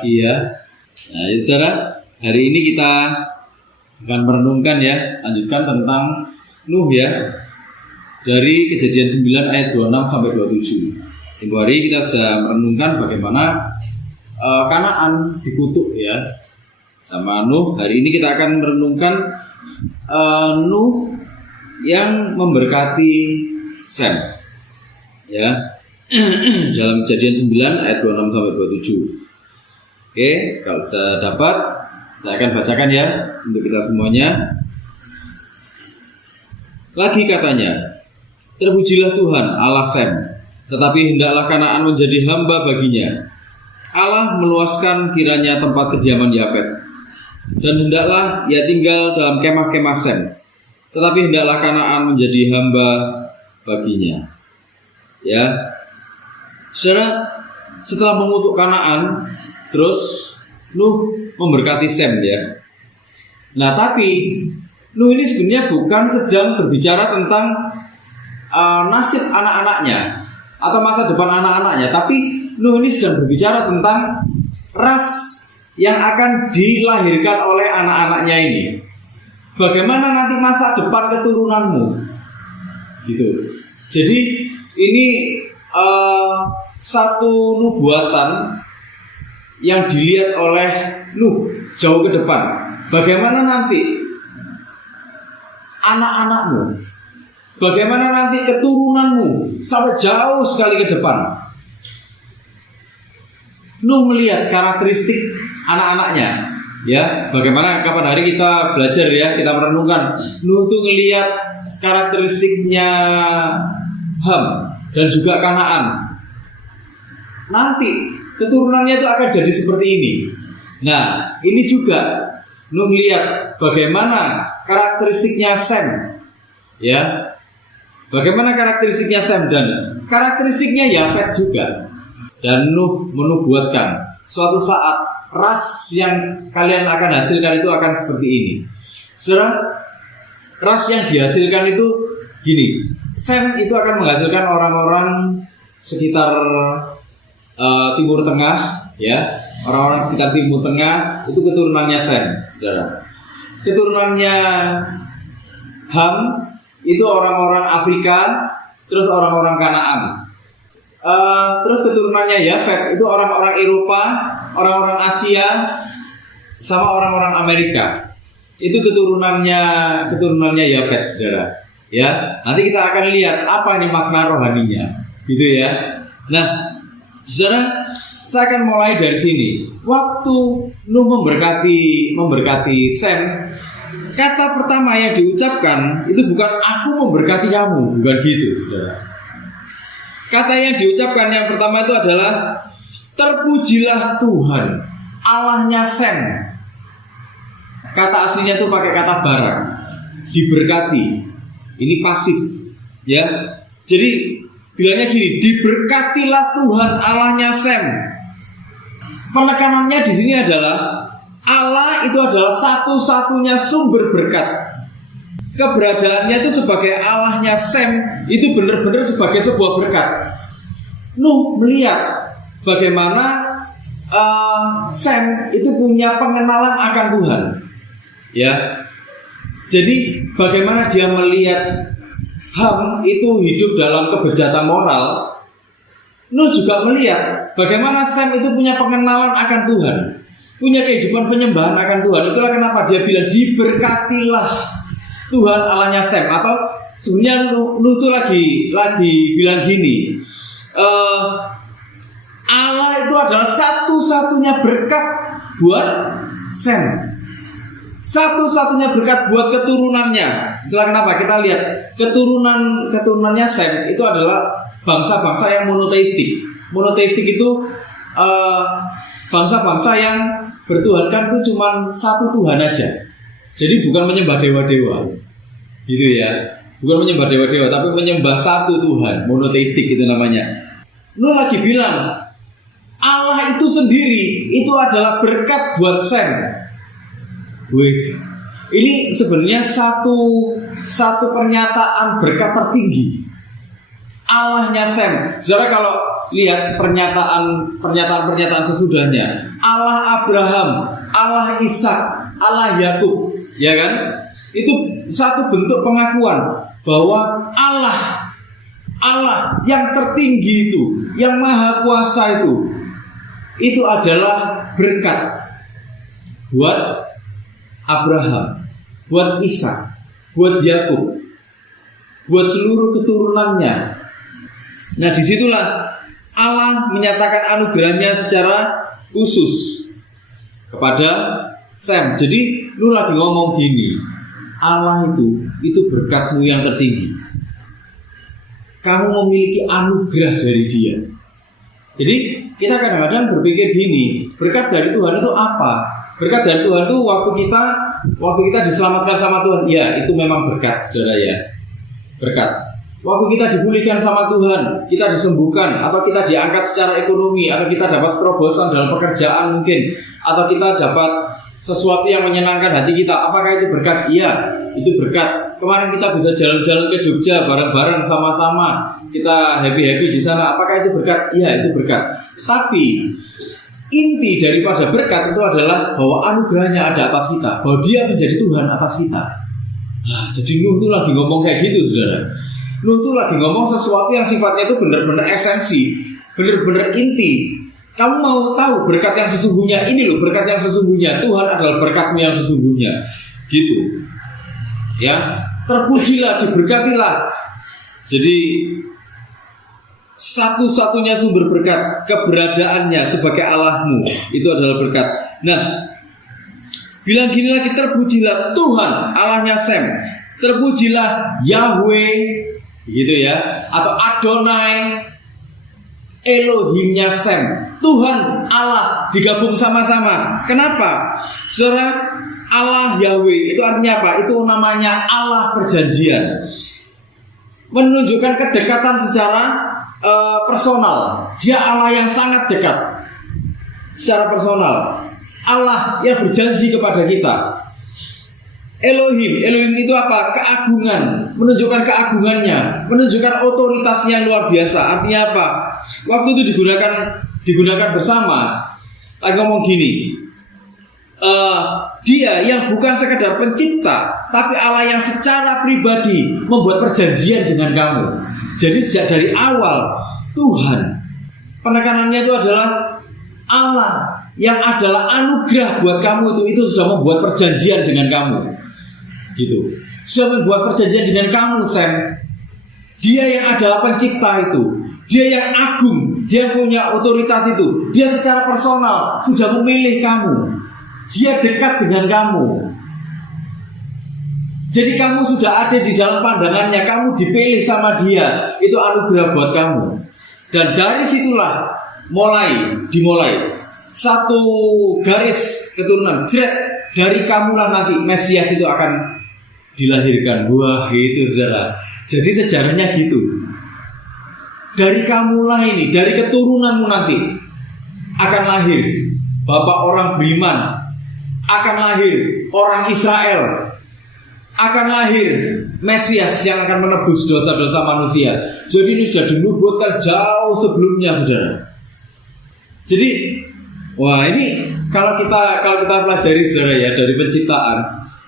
lagi ya. Nah, ya saudara, hari ini kita akan merenungkan ya, lanjutkan tentang Nuh ya. Dari Kejadian 9 ayat 26 sampai 27. Tempo hari kita sudah merenungkan bagaimana Kanaan dikutuk ya sama Nuh. Hari ini kita akan merenungkan Nuh yang memberkati Sem ya. Dalam Kejadian 9 ayat 26 sampai 27. Oke, kalau saya dapat, saya akan bacakan ya untuk kita semuanya. Lagi katanya, terpujilah Tuhan Allah Sem, tetapi hendaklah Kanaan menjadi hamba baginya. Allah meluaskan kiranya tempat kediaman Yafet, dan hendaklah ia tinggal dalam kemah-kemah Sem, tetapi hendaklah Kanaan menjadi hamba baginya. Ya, saudara, setelah mengutuk Kanaan, terus Nuh memberkati Sem ya. Nah, tapi Nuh ini sebenarnya bukan sedang berbicara tentang nasib anak-anaknya atau masa depan anak-anaknya, tapi Nuh ini sedang berbicara tentang ras yang akan dilahirkan oleh anak-anaknya ini. Bagaimana nanti masa depan keturunanmu? Gitu. Jadi ini satu nubuatan yang dilihat oleh Nuh jauh ke depan. Bagaimana nanti anak-anakmu, bagaimana nanti keturunanmu sampai jauh sekali ke depan. Nuh melihat karakteristik anak-anaknya ya. Bagaimana kapan hari kita belajar ya, kita merenungkan Nuh tuh melihat karakteristiknya Ham dan juga Kanaan. Nanti keturunannya itu akan jadi seperti ini. Nah, ini juga Nuh melihat bagaimana karakteristiknya Sem ya. Bagaimana karakteristiknya Sem dan karakteristiknya Yafet juga. Dan Nuh menubuatkan suatu saat ras yang kalian akan hasilkan itu akan seperti ini. Saudara, ras yang dihasilkan itu gini. Sem itu akan menghasilkan orang-orang sekitar Timur Tengah ya. Orang-orang sekitar Timur Tengah itu keturunannya Sem, saudara. Keturunannya Ham itu orang-orang Afrika, terus orang-orang Kanaan. Terus keturunannya Yafet itu orang-orang Eropa, orang-orang Asia, sama orang-orang Amerika. Itu keturunannya Yafet, saudara. Ya, nanti kita akan lihat apa ini makna rohaninya, gitu ya. Nah, saudara, saya akan mulai dari sini. Waktu Nuh memberkati Sem, kata pertama yang diucapkan itu bukan aku memberkati kamu, bukan gitu, saudara. Kata yang diucapkan yang pertama itu adalah terpujilah Tuhan Allahnya Sem. Kata aslinya itu pakai kata barak, diberkati. Ini pasif ya. Jadi bilangnya gini, diberkatilah Tuhan Allahnya Sem. Penekanannya di sini adalah Allah itu adalah satu-satunya sumber berkat. Keberadaannya itu sebagai Allahnya Sem itu benar-benar sebagai sebuah berkat. Nuh melihat bagaimana Sem itu punya pengenalan akan Tuhan. Ya. Jadi bagaimana dia melihat Ham itu hidup dalam kebejatan moral, Nuh juga melihat bagaimana Sem itu punya pengenalan akan Tuhan, punya kehidupan penyembahan akan Tuhan. Itulah kenapa dia bilang diberkatilah Tuhan Allahnya Sem. Atau sebenarnya Nuh itu lagi bilang gini, Allah itu adalah satu-satunya berkat buat Sem, satu-satunya berkat buat keturunannya. Itulah kenapa kita lihat keturunannya Sem itu adalah bangsa-bangsa yang monoteistik. Monoteistik itu bangsa-bangsa yang bertuhankan itu cuma satu Tuhan aja. Jadi bukan menyembah dewa-dewa, gitu ya. Bukan menyembah dewa-dewa, tapi menyembah satu Tuhan. Monoteistik itu namanya. Nuh lagi bilang Allah itu sendiri itu adalah berkat buat Sem. Wih, ini sebenarnya satu pernyataan berkat tertinggi. Allahnya Sem. Saudara, kalau lihat pernyataan sesudahnya. Allah Abraham, Allah Ishak, Allah Yakub, ya kan? Itu satu bentuk pengakuan bahwa Allah yang tertinggi itu, yang maha kuasa itu adalah berkat buat Abraham, buat Ishak, buat Yakub, buat seluruh keturunannya. Nah, disitulah Allah menyatakan anugerahnya secara khusus kepada Sem. Jadi lu lagi ngomong gini, Allah itu berkatmu yang tertinggi. Kamu memiliki anugerah dari Dia. Jadi kita kadang-kadang berpikir gini, berkat dari Tuhan itu apa? Berkat dari Tuhan itu waktu kita diselamatkan sama Tuhan, ya itu memang berkat, saudara ya. Berkat. Waktu kita dipulihkan sama Tuhan, kita disembuhkan, atau kita diangkat secara ekonomi, atau kita dapat terobosan dalam pekerjaan mungkin, atau kita dapat sesuatu yang menyenangkan hati kita, apakah itu berkat? Iya, itu berkat. Kemarin kita bisa jalan-jalan ke Jogja bareng-bareng sama-sama, kita happy-happy di sana, apakah itu berkat? Iya, itu berkat. Tapi inti daripada berkat itu adalah bahwa anugerahnya ada atas kita, bahwa Dia menjadi Tuhan atas kita. Nah, jadi Nuh itu lagi ngomong kayak gitu, saudara. Nuh itu lagi ngomong sesuatu yang sifatnya itu benar-benar esensi, benar-benar inti. Kamu mau tahu berkat yang sesungguhnya? Ini loh berkat yang sesungguhnya. Tuhan adalah berkatmu yang sesungguhnya. Gitu. Ya, terpujilah, diberkatilah. Jadi satu-satunya sumber berkat, keberadaannya sebagai Allahmu, itu adalah berkat. Nah, bilang gini lagi, terpujilah Tuhan Allahnya Sem, terpujilah Yahweh, gitu ya, atau Adonai, Elohimnya Sem, Tuhan Allah digabung sama-sama. Kenapa? Saudara, Allah Yahweh itu artinya apa? Itu namanya Allah perjanjian, menunjukkan kedekatan secara personal. Dia Allah yang sangat dekat secara personal, Allah yang berjanji kepada kita. Elohim itu apa? Keagungan, menunjukkan keagungannya, menunjukkan otoritasnya yang luar biasa. Artinya apa? Waktu itu digunakan bersama. Lagi ngomong gini, Dia yang bukan sekedar pencipta, tapi Allah yang secara pribadi membuat perjanjian dengan kamu. Jadi sejak dari awal Tuhan, penekanannya itu adalah Allah yang adalah anugerah buat kamu itu sudah membuat perjanjian dengan kamu. Gitu. Sudah membuat perjanjian dengan kamu, Sam. Dia yang adalah pencipta itu, Dia yang agung, Dia yang punya otoritas itu, Dia secara personal sudah memilih kamu. Dia dekat dengan kamu. Jadi kamu sudah ada di dalam pandangannya, kamu dipilih sama Dia. Itu anugerah buat kamu. Dan dari situlah dimulai satu garis keturunan, jret, dari kamulah nanti Mesias itu akan dilahirkan. Wah, gitu saudara. Jadi sejarahnya gitu. Dari kamulah ini, dari keturunanmu nanti akan lahir bapak orang beriman, akan lahir orang Israel, akan lahir Mesias yang akan menebus dosa-dosa manusia. Jadi ini sudah dinubuatkan jauh sebelumnya, saudara. Jadi, wah ini kalau kita pelajari, saudara ya, dari penciptaan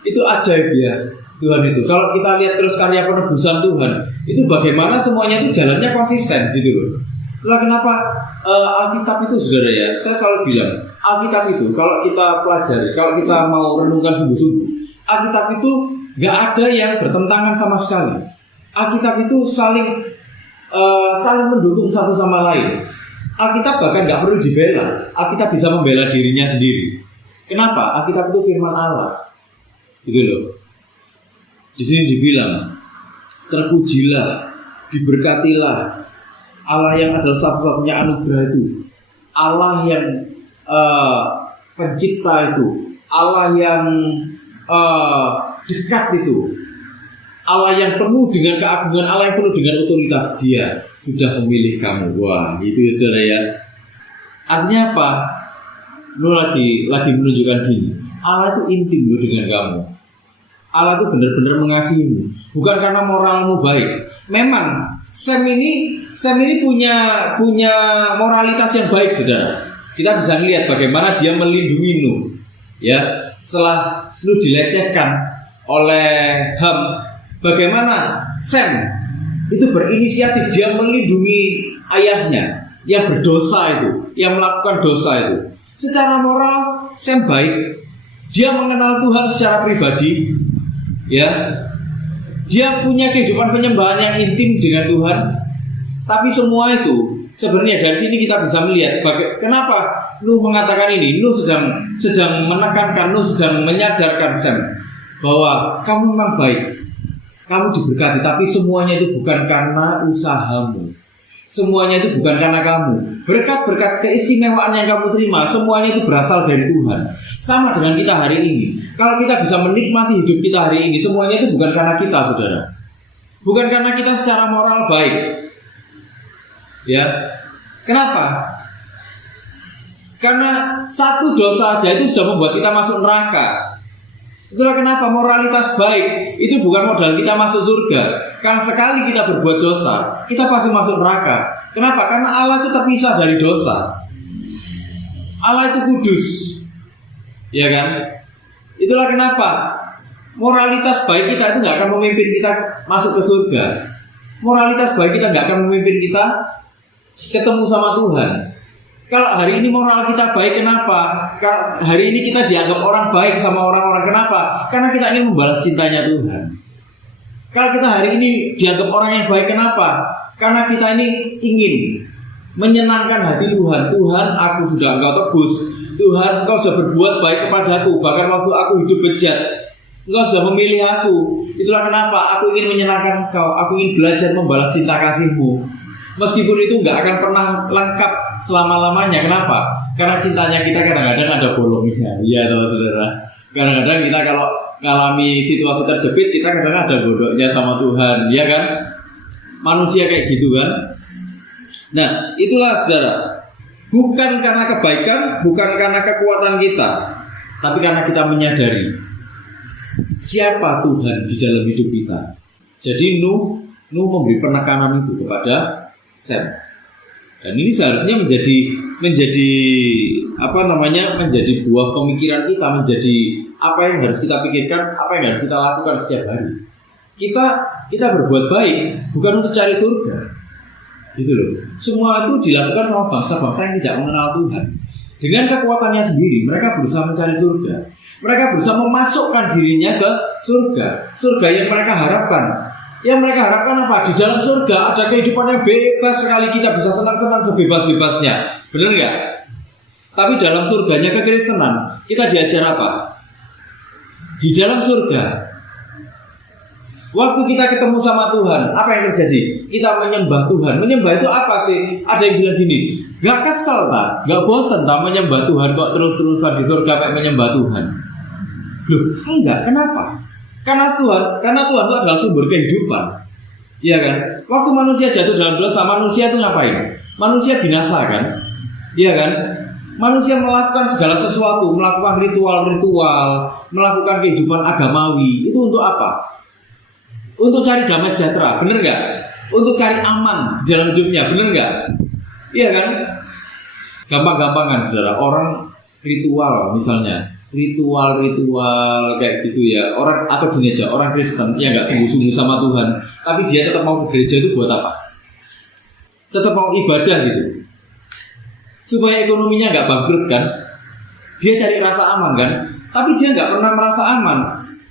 itu ajaib ya Tuhan itu. Kalau kita lihat terus karya penebusan Tuhan, itu bagaimana semuanya itu jalannya konsisten gitu loh. Itulah kenapa Alkitab itu, saudara ya, saya selalu bilang Alkitab itu kalau kita pelajari, kalau kita mau renungkan sungguh-sungguh, Alkitab itu nggak ada yang bertentangan sama sekali. Alkitab itu saling mendukung satu sama lain. Alkitab bahkan nggak perlu dibela. Alkitab bisa membela dirinya sendiri. Kenapa? Alkitab itu firman Allah. Gitu loh. Di sini dibilang, terpujilah, diberkatilah Allah yang adalah satu-satunya anugerah itu, Allah yang pencipta itu, Allah yang dekat itu, Allah yang penuh dengan keagungan, Allah yang penuh dengan otoritas. Dia sudah memilih kamu. Wah, itu ya saudara ya. Artinya apa? Lu lagi menunjukkan gini, Allah itu intim lu dengan kamu. Allah itu benar-benar mengasihimu, bukan karena moralmu baik. Memang Sam ini punya moralitas yang baik, saudara. Kita bisa melihat bagaimana dia melindungi Nuh. Ya, setelah Nuh dilecehkan oleh Ham, bagaimana Sam itu berinisiatif, dia melindungi ayahnya yang berdosa itu, yang melakukan dosa itu. Secara moral Sam baik. Dia mengenal Tuhan secara pribadi. Ya, dia punya kehidupan penyembahan yang intim dengan Tuhan. Tapi semua itu sebenarnya dari sini kita bisa melihat kenapa Nuh mengatakan ini. Nuh sedang menekankan, Nuh sedang menyadarkan Sam bahwa kamu memang baik, kamu diberkati, tapi semuanya itu bukan karena usahamu. Semuanya itu bukan karena kamu. Berkat-berkat keistimewaan yang kamu terima, semuanya itu berasal dari Tuhan. Sama dengan kita hari ini. Kalau kita bisa menikmati hidup kita hari ini, semuanya itu bukan karena kita, saudara. Bukan karena kita secara moral baik. Ya, kenapa? Karena satu dosa aja itu sudah membuat kita masuk neraka. Itulah kenapa moralitas baik itu bukan modal kita masuk surga. Karena sekali kita berbuat dosa, kita pasti masuk neraka. Kenapa? Karena Allah itu terpisah dari dosa. Allah itu kudus, ya kan? Itulah kenapa moralitas baik kita itu nggak akan memimpin kita masuk ke surga. Moralitas baik kita nggak akan memimpin kita ketemu sama Tuhan. Kalau hari ini moral kita baik, kenapa? Hari ini kita dianggap orang baik sama orang-orang, kenapa? Karena kita ingin membalas cintanya Tuhan. Kalau kita hari ini dianggap orang yang baik, kenapa? Karena kita ini ingin menyenangkan hati Tuhan. Tuhan, aku sudah Engkau tebus. Tuhan, Engkau sudah berbuat baik kepadaku. Bahkan waktu aku hidup bejat, Engkau sudah memilih aku. Itulah kenapa aku ingin menyenangkan Engkau. Aku ingin belajar membalas cinta kasih-Mu. Meskipun itu nggak akan pernah lengkap selama-lamanya. Kenapa? Karena cintanya kita kadang-kadang ada bolongnya. Iya, saudara. Kadang-kadang kita kalau mengalami situasi terjepit, kita kadang-kadang ada bodohnya sama Tuhan, ya kan? Manusia kayak gitu kan. Nah, itulah saudara. Bukan karena kebaikan, bukan karena kekuatan kita, tapi karena kita menyadari siapa Tuhan di dalam hidup kita. Jadi Nuh memberi penekanan itu kepada Sam. Dan ini seharusnya menjadi buah pemikiran kita, menjadi apa yang harus kita pikirkan, apa yang harus kita lakukan setiap hari. Kita berbuat baik bukan untuk cari surga, gitu loh. Semua itu dilakukan sama bangsa-bangsa yang tidak mengenal Tuhan. Dengan kekuatannya sendiri, mereka berusaha mencari surga. Mereka berusaha memasukkan dirinya ke surga yang mereka harapkan. Yang mereka harapkan apa? Di dalam surga ada kehidupan yang bebas sekali, kita bisa senang-senang sebebas-bebasnya. Benar nggak? Tapi dalam surganya kekristenan, kita diajar apa? Di dalam surga, waktu kita ketemu sama Tuhan, apa yang terjadi? Kita menyembah Tuhan. Menyembah itu apa sih? Ada yang bilang gini, gak kesel tak? Gak bosan tak menyembah Tuhan kok terus-terusan di surga kayak menyembah Tuhan? Loh, enggak, kenapa? Karena Tuhan itu adalah sumber kehidupan. Iya kan? Waktu manusia jatuh dalam dosa, manusia itu ngapain? Manusia binasa kan? Iya kan? Manusia melakukan segala sesuatu, melakukan ritual-ritual, melakukan kehidupan agamawi. Itu untuk apa? Untuk cari damai sejahtera, bener nggak? Untuk cari aman di dalam hidupnya, bener nggak? Iya kan? Gampang-gampangan, saudara. Orang ritual misalnya, ritual kayak gitu ya. Orang atau gini aja, orang Kristen yang nggak sungguh-sungguh sama Tuhan, tapi dia tetap mau ke gereja itu buat apa? Tetap mau ibadah gitu, supaya ekonominya nggak bangkrut kan? Dia cari rasa aman kan? Tapi dia nggak pernah merasa aman.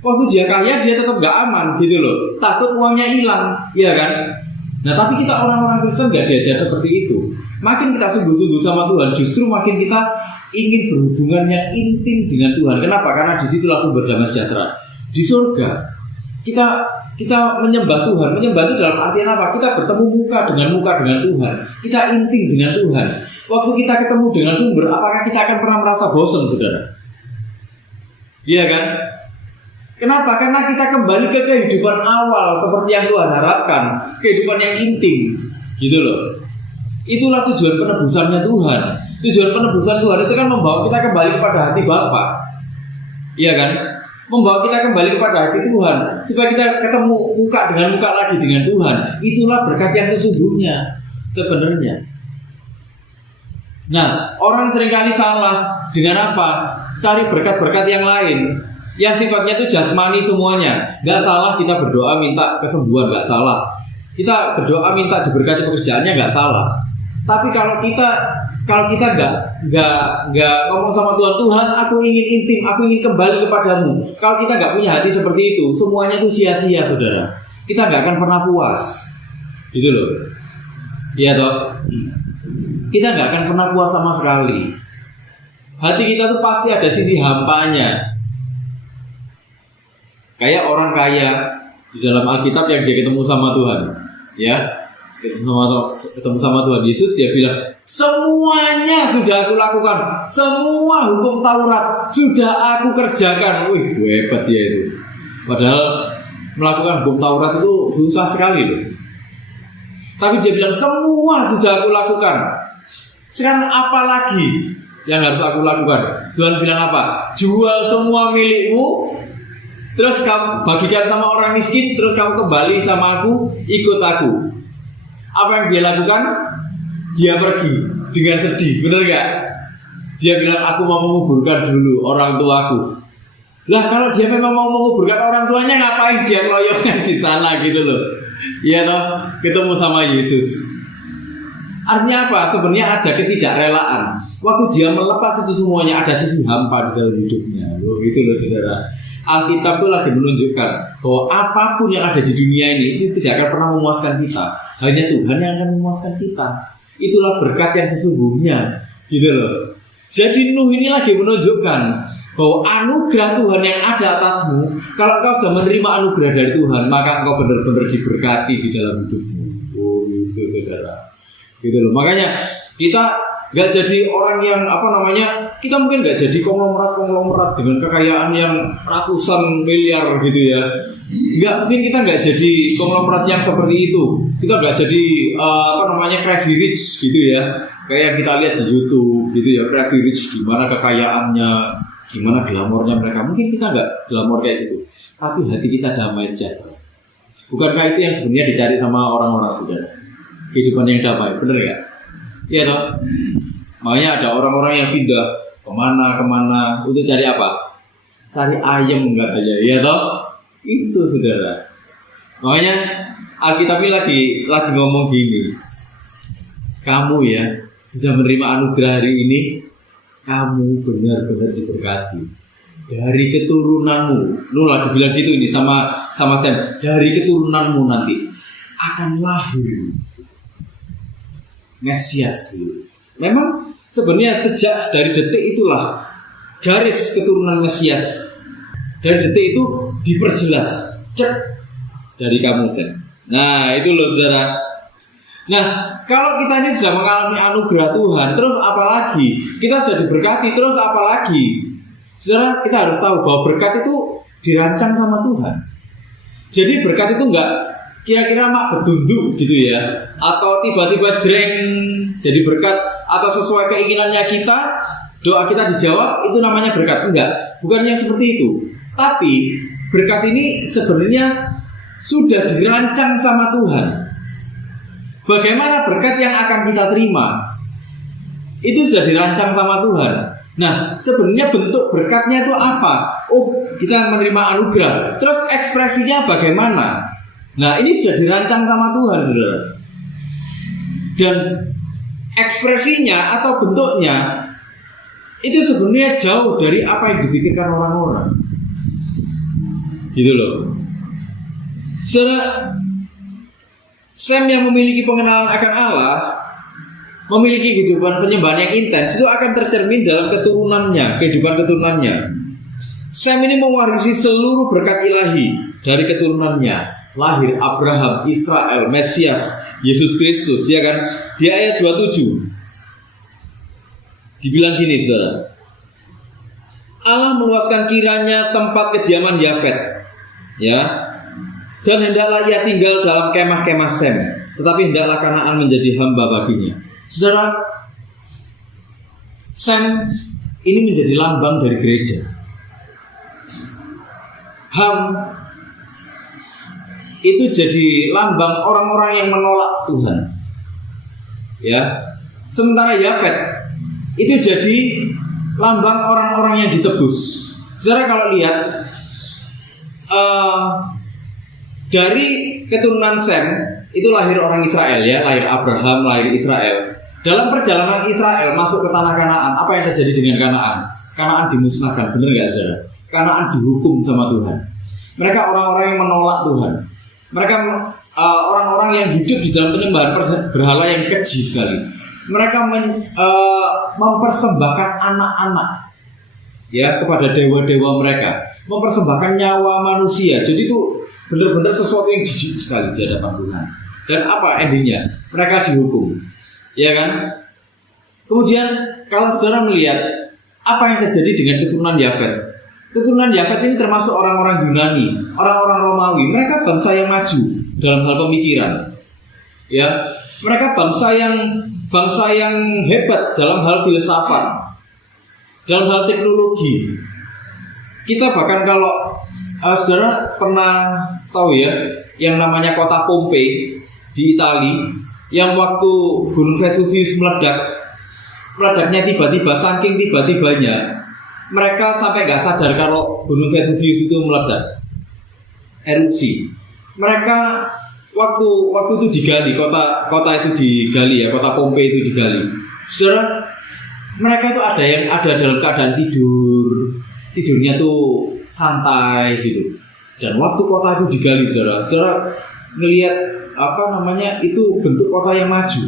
Waktu dia kaya dia tetap nggak aman gitu loh. Takut uangnya hilang, ya kan? Nah tapi kita orang-orang Kristen nggak diajar seperti itu. Makin kita sungguh-sungguh sama Tuhan, justru makin kita ingin berhubungan yang intim dengan Tuhan. Kenapa? Karena disitulah sumber damai sejahtera. Di surga kita menyembah Tuhan. Menyembah itu dalam artian apa? Kita bertemu muka dengan Tuhan. Kita intim dengan Tuhan. Waktu kita ketemu dengan sumber, apakah kita akan pernah merasa bosan, saudara? Iya kan? Kenapa? Karena kita kembali ke kehidupan awal seperti yang Tuhan harapkan, kehidupan yang intim, gitu loh. Itulah tujuan penebusannya Tuhan. Tujuan penebusan Tuhan itu kan membawa kita kembali kepada hati Bapa. Iya kan? membawa kita kembali kepada hati Tuhan, supaya kita ketemu muka dengan muka lagi dengan Tuhan. Itulah berkat yang sesungguhnya sebenarnya. Nah, orang seringkali salah dengan apa? Cari berkat-berkat yang lain, yang sifatnya itu jasmani semuanya. Gak salah kita berdoa minta kesembuhan, gak salah. Kita berdoa minta diberkati pekerjaannya, gak salah. Tapi kalau kita nggak ngomong sama Tuhan, Tuhan aku ingin intim, aku ingin kembali kepadamu. Kalau kita nggak punya hati seperti itu, semuanya itu sia-sia, saudara. Kita nggak akan pernah puas, gitu loh. Iya toh. Kita nggak akan pernah puas sama sekali. Hati kita tuh pasti ada sisi hampanya. Kayak orang kaya di dalam Alkitab yang dia ketemu sama Tuhan, ya. Ketemu sama Tuhan Yesus, dia bilang, semuanya sudah aku lakukan, semua hukum Taurat sudah aku kerjakan. Wih, hebat dia itu. Padahal melakukan hukum Taurat itu susah sekali loh. Tapi dia bilang, semua sudah aku lakukan. Sekarang apa lagi yang harus aku lakukan? Tuhan bilang apa? Jual semua milikmu, terus kamu bagikan sama orang miskin, terus kamu kembali sama aku, ikut aku. Apa yang dia lakukan? Dia pergi dengan sedih, benar gak? Dia bilang, aku mau menguburkan dulu orang tuaku. Lah kalau dia memang mau menguburkan orang tuanya, ngapain dia keloyongan di sana gitu loh? Iya toh, ketemu sama Yesus. Artinya apa? Sebenarnya ada ketidakrelaan. Waktu dia melepas itu semuanya, ada sisi hampa di dalam hidupnya. Loh, gitu loh saudara. Alkitab itu lagi menunjukkan bahwa apapun yang ada di dunia ini itu tidak akan pernah memuaskan kita. Hanya Tuhan yang akan memuaskan kita. Itulah berkat yang sesungguhnya, gitu loh. Jadi Nuh ini lagi menunjukkan bahwa anugerah Tuhan yang ada atasmu, kalau kau sudah menerima anugerah dari Tuhan, maka engkau benar-benar diberkati di dalam hidupmu. Oh, itu saudara. Gitu loh. Makanya kita nggak jadi orang yang kita mungkin nggak jadi konglomerat dengan kekayaan yang ratusan miliar gitu ya. Mungkin kita nggak jadi konglomerat yang seperti itu. Kita nggak jadi crazy rich gitu ya, kayak yang kita lihat di YouTube gitu ya, crazy rich, gimana kekayaannya, gimana glamornya mereka. Mungkin kita nggak glamor kayak gitu, tapi hati kita damai sejahtera. Bukankah itu yang sebenarnya dicari sama orang-orang saudara? Kehidupan yang damai, bener nggak? Iya toh. Makanya ada orang-orang yang pindah kemana untuk cari apa? Cari ayam katanya, iya toh. Itu saudara. Makanya Alkitab lagi ngomong gini. Kamu ya sudah menerima anugerah hari ini, kamu benar-benar diberkati. Dari keturunanmu, Nuh lagi bilang gitu ini sama Sam. Dari keturunanmu nanti akan lahir Mesias. Memang sebenarnya sejak dari detik itulah garis keturunan Mesias. Dari detik itu diperjelas, cek dari kamu Sam. Nah itu loh saudara. Nah kalau kita ini sudah mengalami anugerah Tuhan, terus apalagi? Kita sudah diberkati, terus apalagi? Saudara, kita harus tahu bahwa berkat itu dirancang sama Tuhan. Jadi berkat itu enggak kira-kira mak bedunduk gitu ya, atau tiba-tiba jreng jadi berkat, atau sesuai keinginannya kita, doa kita dijawab, itu namanya berkat. Enggak, bukan yang seperti itu. Tapi berkat ini sebenarnya sudah dirancang sama Tuhan. Bagaimana berkat yang akan kita terima, itu sudah dirancang sama Tuhan. Nah, sebenarnya bentuk berkatnya itu apa? Oh, kita menerima anugerah. Terus ekspresinya bagaimana? Nah, ini sudah dirancang sama Tuhan, saudara. Dan ekspresinya atau bentuknya itu sebenarnya jauh dari apa yang dipikirkan orang-orang. Gitu loh. Saudara, Sam yang memiliki pengenalan akan Allah, memiliki kehidupan penyembahan yang intens, itu akan tercermin dalam keturunannya, kehidupan keturunannya. Sam ini mewarisi seluruh berkat ilahi dari keturunannya. Lahir Abraham, Israel, Mesias, Yesus Kristus, ya kan? Di ayat 27 dibilang gini, saudara. Allah meluaskan kiranya tempat kediaman Yafet, ya. Dan hendaklah ia tinggal dalam kemah-kemah Sem, tetapi hendaklah Kanaan menjadi hamba baginya. Saudara, Sem ini menjadi lambang dari gereja. Ham itu jadi lambang orang-orang yang menolak Tuhan. Ya. Sementara Yafet itu jadi lambang orang-orang yang ditebus. Saudara kalau lihat dari keturunan Sem itu lahir orang Israel ya, lahir Abraham, lahir Israel. Dalam perjalanan Israel masuk ke tanah Kanaan, apa yang terjadi dengan Kanaan? Kanaan dimusnahkan, benar nggak saudara? Kanaan dihukum sama Tuhan. Mereka orang-orang yang menolak Tuhan. Mereka orang-orang yang hidup di dalam penyembahan berhala yang keji sekali. Mereka mempersembahkan anak-anak ya kepada dewa-dewa mereka, mempersembahkan nyawa manusia. Jadi itu benar-benar sesuatu yang jijik sekali di hadapan Tuhan. Dan apa endingnya? Mereka dihukum, ya kan? Kemudian kalau saudara melihat apa yang terjadi dengan keturunan Yafet, keturunan Yafet ini termasuk orang-orang Yunani, orang-orang Romawi. Mereka bangsa yang maju dalam hal pemikiran, ya. Mereka bangsa yang hebat dalam hal filsafat, dalam hal teknologi. Kita bahkan kalau saudara pernah tahu ya, yang namanya kota Pompei di Italia, yang waktu gunung Vesuvius meledaknya tiba-tiba, saking tiba-tibanya, mereka sampai nggak sadar kalau gunung Vesuvius itu meledak, erupsi. Mereka waktu itu digali, kota itu digali ya, kota Pompei itu digali. Saudara, mereka itu ada dalam keadaan tidurnya tuh santai gitu. Dan waktu kota itu digali, saudara melihat itu bentuk kota yang maju.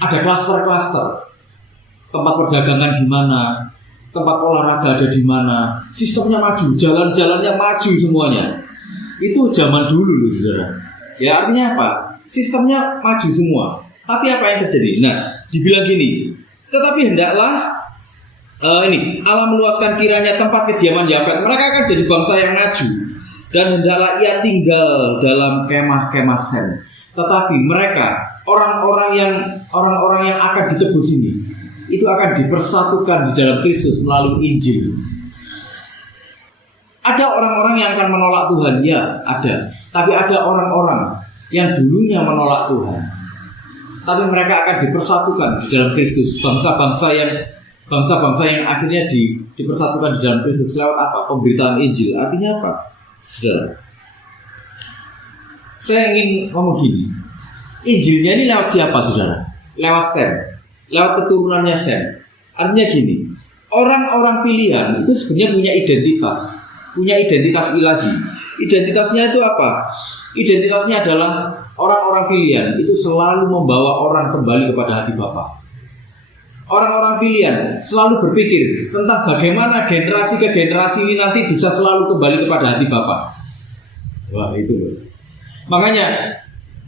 Ada klaster-klaster, tempat perdagangan di mana, tempat olahraga ada di mana, sistemnya maju, jalan-jalannya maju semuanya. Itu zaman dulu loh, saudara. Ya artinya apa? Sistemnya maju semua. Tapi apa yang terjadi? Nah, dibilang gini, tetapi hendaklah Allah meluaskan kiranya tempat kediaman Yafet. Mereka akan jadi bangsa yang maju. Dan hendaklah ia tinggal dalam kemah-kemah Sem. Tetapi mereka, orang-orang yang akan ditebus ini, itu akan dipersatukan di dalam Kristus melalui Injil. Ada orang-orang yang akan menolak Tuhan, ya ada. Tapi ada orang-orang yang dulunya menolak Tuhan, tapi mereka akan dipersatukan di dalam Kristus. Bangsa-bangsa yang akhirnya dipersatukan di dalam Kristus lewat apa? Pemberitaan Injil. Artinya apa? Saudara, saya ingin ngomong gini. Injilnya ini lewat siapa, saudara? Lewat Sem, lewat keturunannya Sem. Artinya gini, orang-orang pilihan itu sebenarnya punya identitas ilahi. Identitasnya itu apa? Identitasnya adalah orang-orang pilihan itu selalu membawa orang kembali kepada hati Bapa. Orang-orang pilihan selalu berpikir tentang bagaimana generasi ke generasi ini nanti bisa selalu kembali kepada hati Bapa. Wah, itu loh. Makanya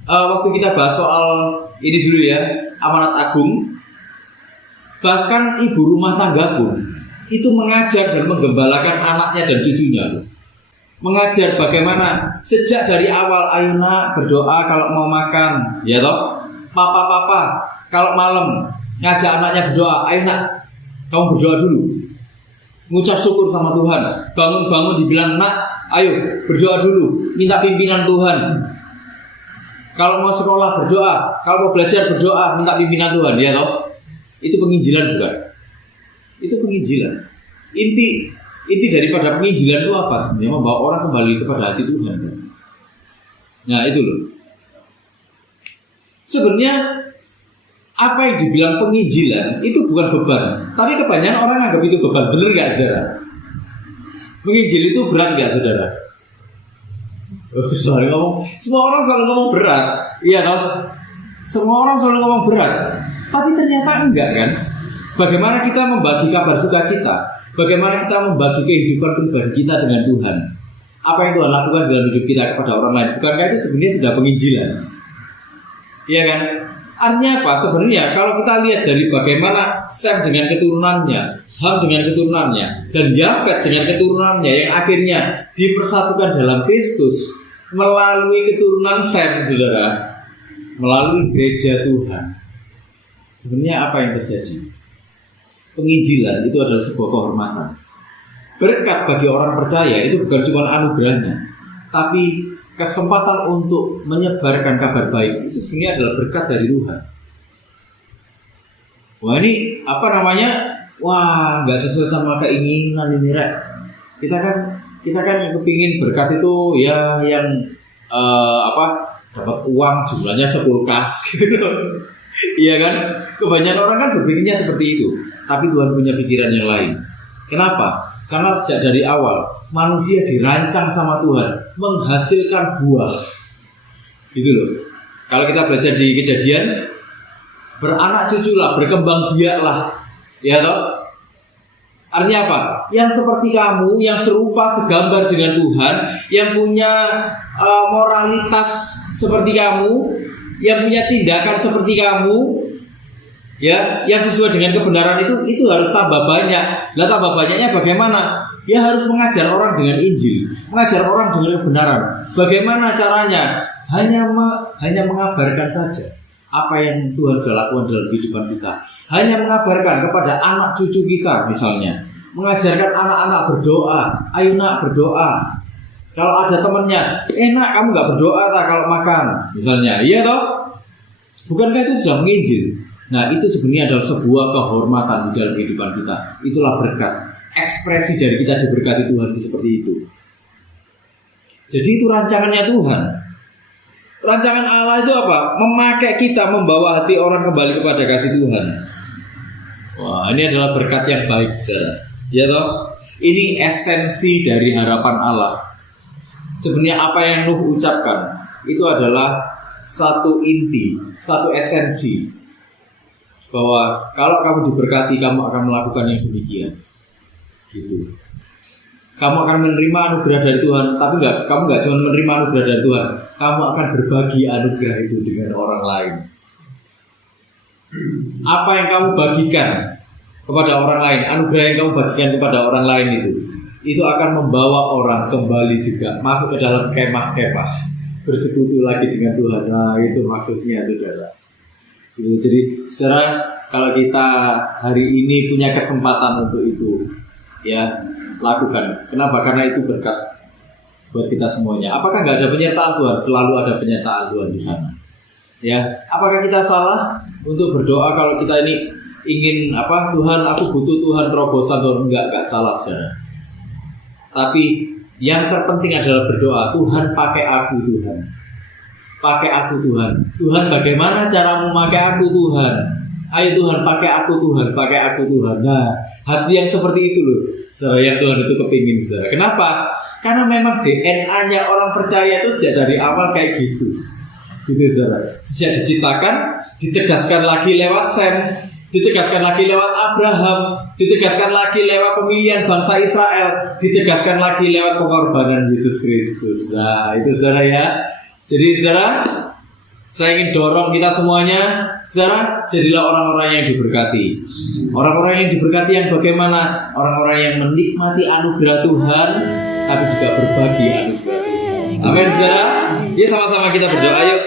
waktu kita bahas soal ini dulu ya, amanat agung, bahkan ibu rumah tangga pun itu mengajar dan menggembalakan anaknya dan cucunya loh. Mengajar bagaimana sejak dari awal, ayo nak berdoa kalau mau makan, ya toh. Papa kalau malam ngajak anaknya berdoa, ayo nak kamu berdoa dulu, ngucap syukur sama Tuhan. Bangun dibilang, nak ayo berdoa dulu, minta pimpinan Tuhan. Kalau mau sekolah berdoa, kalau mau belajar berdoa, minta pimpinan Tuhan, ya toh. Itu penginjilan bukan? Itu penginjilan. Inti daripada penginjilan itu apa sebenarnya? Membawa orang kembali kepada hati Tuhan. Nah itu loh. Sebenarnya apa yang dibilang penginjilan itu bukan beban, tapi kebanyakan orang anggap itu beban. Bener nggak, saudara? Menginjil itu berat nggak, saudara? Semua orang selalu ngomong berat, iya toh? Semua orang selalu ngomong berat, tapi ternyata enggak kan? Bagaimana kita membagi kabar sukacita? Bagaimana kita membagi kehidupan pribadi kita dengan Tuhan? Apa yang Tuhan lakukan dalam hidup kita kepada orang lain? Bukankah itu sebenarnya sudah penginjilan? Iya kan? Artinya apa? Sebenarnya kalau kita lihat dari bagaimana Sem dengan keturunannya, Ham dengan keturunannya, dan Yafet dengan keturunannya yang akhirnya dipersatukan dalam Kristus melalui keturunan Sem, saudara, melalui gereja Tuhan. Sebenarnya apa yang terjadi? Penginjilan itu adalah sebuah kehormatan. berkat bagi orang percaya itu bukan cuma anugerahnya, tapi kesempatan untuk menyebarkan kabar baik itu sebenarnya adalah berkat dari Tuhan. Wah ini apa namanya? Wah nggak sesuai sama keinginan ini Rek. Kita kan kepingin berkat itu ya yang dapat uang jumlahnya 10 kas gitu loh. Iya kan? Kebanyakan orang kan berpikirnya seperti itu. Tapi Tuhan punya pikiran yang lain. Kenapa? Karena sejak dari awal manusia dirancang sama Tuhan menghasilkan buah. Gitu loh. Kalau kita belajar di Kejadian, beranak cuculah, berkembang biaklah. Ya toh? Artinya apa? Yang seperti kamu, yang serupa segambar dengan Tuhan, yang punya moralitas seperti kamu, yang punya tindakan seperti kamu, ya, yang sesuai dengan kebenaran itu harus tambah banyak. Lah tambah banyaknya bagaimana? Ya harus mengajar orang dengan Injil, mengajar orang dengan kebenaran. Bagaimana caranya? Hanya mengabarkan saja apa yang Tuhan sudah lakukan dalam kehidupan kita. Hanya mengabarkan kepada anak cucu kita misalnya, mengajarkan anak-anak berdoa. Ayo nak berdoa. Kalau ada temannya, nak kamu nggak berdoa tak kalau makan misalnya, iya toh? Bukankah itu sudah menginjil? Nah itu sebenarnya adalah sebuah kehormatan di dalam kehidupan kita. Itulah berkat. Ekspresi dari kita diberkati Tuhan itu seperti itu. Jadi itu rancangannya Tuhan. Rancangan Allah itu apa? Memakai kita, membawa hati orang kembali kepada kasih Tuhan. Wah ini adalah berkat yang baik saudara. Ya toh? Ini esensi dari harapan Allah. Sebenarnya apa yang Nuh ucapkan itu adalah satu inti, satu esensi, bahwa kalau kamu diberkati, kamu akan melakukan yang demikian. Gitu. Kamu akan menerima anugerah dari Tuhan, tapi kamu nggak cuma menerima anugerah dari Tuhan, kamu akan berbagi anugerah itu dengan orang lain. Apa yang kamu bagikan kepada orang lain, anugerah yang kamu bagikan kepada orang lain itu akan membawa orang kembali juga masuk ke dalam kemah-kemah, bersekutu lagi dengan Tuhan. Nah itu maksudnya saudara. Jadi saudara, kalau kita hari ini punya kesempatan untuk itu, ya lakukan. Kenapa? Karena itu berkat buat kita semuanya. Apakah nggak ada penyertaan Tuhan? Selalu ada penyertaan Tuhan di sana. Ya, apakah kita salah untuk berdoa kalau kita ini ingin Tuhan, aku butuh Tuhan terobosan? Enggak salah saudara. Tapi yang terpenting adalah berdoa. Tuhan pakai aku Tuhan. Pakai aku Tuhan. Tuhan bagaimana caramu pakai aku Tuhan? Ayo Tuhan pakai aku Tuhan. Pakai aku Tuhan. Nah hati yang seperti itu loh saudara, yang Tuhan itu kepingin saudara. Kenapa? Karena memang DNA-nya orang percaya itu sejak dari awal kayak gitu. Gitu saudara. Sejak diciptakan, ditegaskan lagi lewat Sem, ditegaskan lagi lewat Abraham, ditegaskan lagi lewat pemilihan bangsa Israel, ditegaskan lagi lewat pengorbanan Yesus Kristus. Nah itu saudara ya. Jadi saudara, saya ingin dorong kita semuanya, saudara, jadilah orang-orang yang diberkati. Orang-orang yang diberkati yang bagaimana? Orang-orang yang menikmati anugerah Tuhan, tapi juga berbagi anugerah Tuhan. Amin saudara. Ya sama-sama kita berdoa yuk.